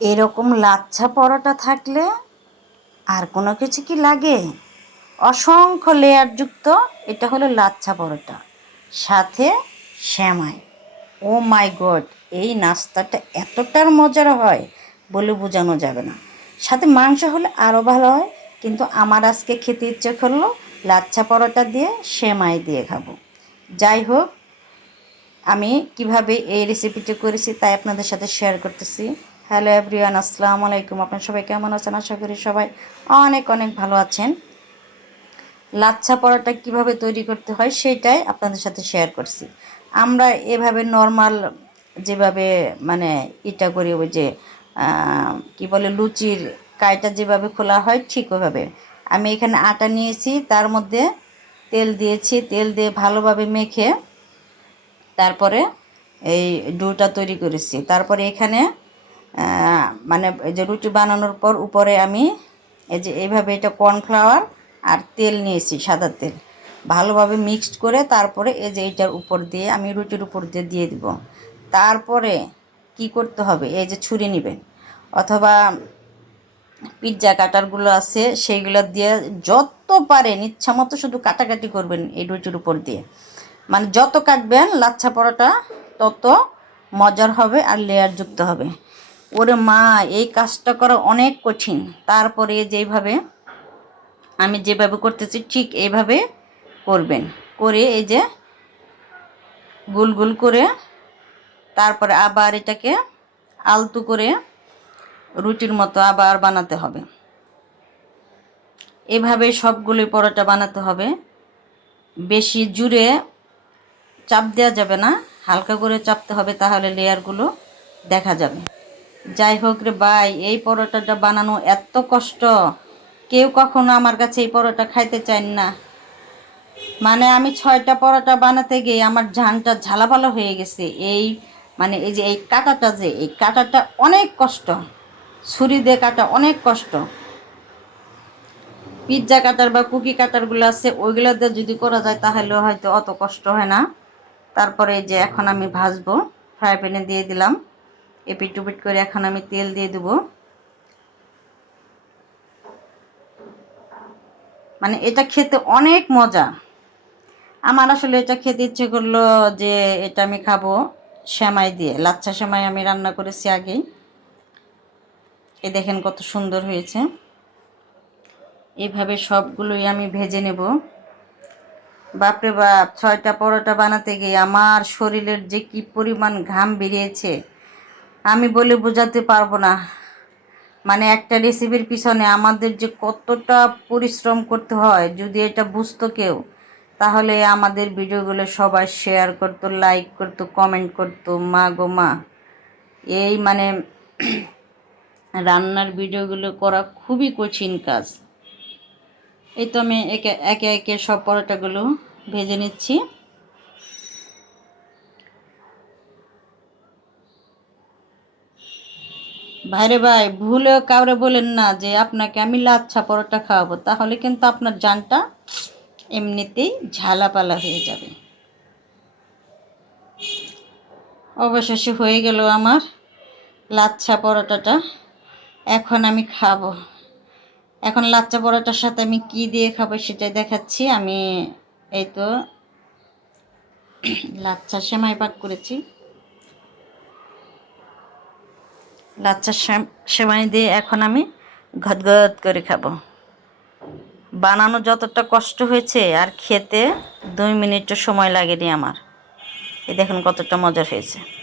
এরকম লাচ্ছা পরোটা থাকলে আর কোনো কিছু কি লাগে? অসংখ্য লেয়ারযুক্ত এটা হলো লাচ্ছা পরোটা। সাথে শ্যামাই ও মাই গড, এই নাস্তাটা এতটার মজার হয় বলে বোঝানো যাবে না। সাথে মাংস হলে আরও ভালো হয়, কিন্তু আমার আজকে খেতে ইচ্ছে করল লাচ্ছা পরোটা দিয়ে সেমাই দিয়ে খাব। যাই হোক, আমি কীভাবে এই রেসিপিটি করেছি তাই আপনাদের সাথে শেয়ার করতেছি। হ্যালো এভরিওয়ান, আসসালামু আলাইকুম। আপনার সবাই কেমন আছেন? আশা করি সবাই অনেক অনেক ভালো আছেন। লাচ্ছা পরোটা কীভাবে তৈরি করতে হয় সেটাই আপনাদের সাথে শেয়ার করছি। আমরা এভাবে নর্মাল যেভাবে মানে এটা করি, ওই যে কি বলে, লুচির কাইটা যেভাবে খোলা হয় ঠিক ওইভাবে আমি এখানে আটা নিয়েছি, তার মধ্যে তেল দিয়েছি, তেল দিয়ে ভালোভাবে মেখে তারপরে এই ডোটা তৈরি করেছি। তারপরে এখানে মানে যে রুটি বানানোর পর উপরে আমি এই যে এইভাবে এটা কর্নফ্লাওয়ার আর তেল নিয়েছি, সাদা তেল। ভালোভাবে মিক্সড করে তারপরে এই যে এইটার উপর দিয়ে আমি রুটির উপর দিয়ে দিয়ে দিব। তারপরে কি করতে হবে? এই যে ছুরি নেবেন। অথবা পিৎজা কাটারগুলো আছে, সেইগুলো দিয়ে যত পারেন, ইচ্ছা মতো শুধু কাটাকাটি করবেন এই রুটির উপর দিয়ে। মানে যত কাটবেন, লাচ্ছা পরোটা, তত মজার হবে আর লেয়ারযুক্ত হবে। ওরে মা, এই কাজটা করা অনেক কঠিন। তারপরে যেইভাবে আমি যেভাবে করতেছি, ঠিক এইভাবে করবেন। করে এই যে গোল গোল করে তারপরে আবার এটাকে আলতু করে রুটির মতো আবার বানাতে হবে। এভাবে সবগুলো পরোটা বানাতে হবে। বেশি জুড়ে চাপ দেওয়া যাবে না, হালকা করে চাপতে হবে, তাহলে লেয়ারগুলো দেখা যাবে। যাই হোক রে ভাই, এই পরোটাটা বানানো এত কষ্ট। কেউ কখনো আমার কাছে এই পরোটা খাইতে চান না। মানে আমি ছয়টা পরোটা বানাতে গিয়ে আমার ঝানটা ঝালাপালা হয়ে গেছে। এই মানে এই যে এই কাটাটা যে, এই কাটাটা অনেক কষ্ট। ছুরি দিয়ে কাটা অনেক কষ্ট। পিৎজা কাটার বা কুকি কাটারগুলো আছে, ওইগুলো দিয়ে যদি করা যায় তাহলে হয়তো অত কষ্ট হয় না। তারপরে যে এখন আমি ভাজবো, ফ্রাই প্যানে দিয়ে দিলাম। এপিট টুপিট করে এখন আমি তেল দিয়ে দেবো। মানে এটা খেতে অনেক মজা। আমার আসলে এটা খেতে ইচ্ছে করল যে এটা আমি খাব সেমাই দিয়ে, লাচ্ছা সেমাই আমি রান্না করেছি আগেই। এই দেখেন কত সুন্দর হয়েছে। এইভাবে সবগুলোই আমি ভেজে নেব। বাপরে বাপ, ছয়টা পরোটা বানাতে গিয়ে আমার শরীরের যে কি পরিমাণ ঘাম বেরিয়েছে। আমি বলে বোঝাতে পারব না। মানে একটা রেসিপির পিছনে আমাদের যে কতটা পরিশ্রম করতে হয়, যদি এটা বুঝতো কেউ, তাহলে আমাদের ভিডিওগুলো সবাই শেয়ার করতো লাইক করতো কমেন্ট করতো। মা গো মা, এই মানে রান্নার ভিডিওগুলো করা খুবই কঠিন কাজ। এই তো আমি একে একে একে সব পরোটাগুলো ভেজে নিচ্ছি। ভাইরে ভাই, ভুলেও কাউরে বলেন না যে আপনাকে আমি লাচ্ছা পরোটা খাওয়াবো। তাহলে কিন্তু আপনার জানটা এমনিতেই ঝালাপালা হয়ে যাবে। অবশেষে হয়ে গেল আমার লাচ্ছা পরোটাটা। এখন আমি খাব। এখন লাচ্চা পরোটার সাথে আমি কি দিয়ে খাব সেটাই দেখাচ্ছি। আমি এই তো লাচ্চা সেমাই পাক করেছি। লাচ্চা সেম- সেমাই দিয়ে এখন আমি ঘদঘদ করে খাব। বানানো যতটা কষ্ট হয়েছে আর খেতে দুই মিনিটও সময় লাগেনি আমার। এই দেখুন কতটা মজার হয়েছে।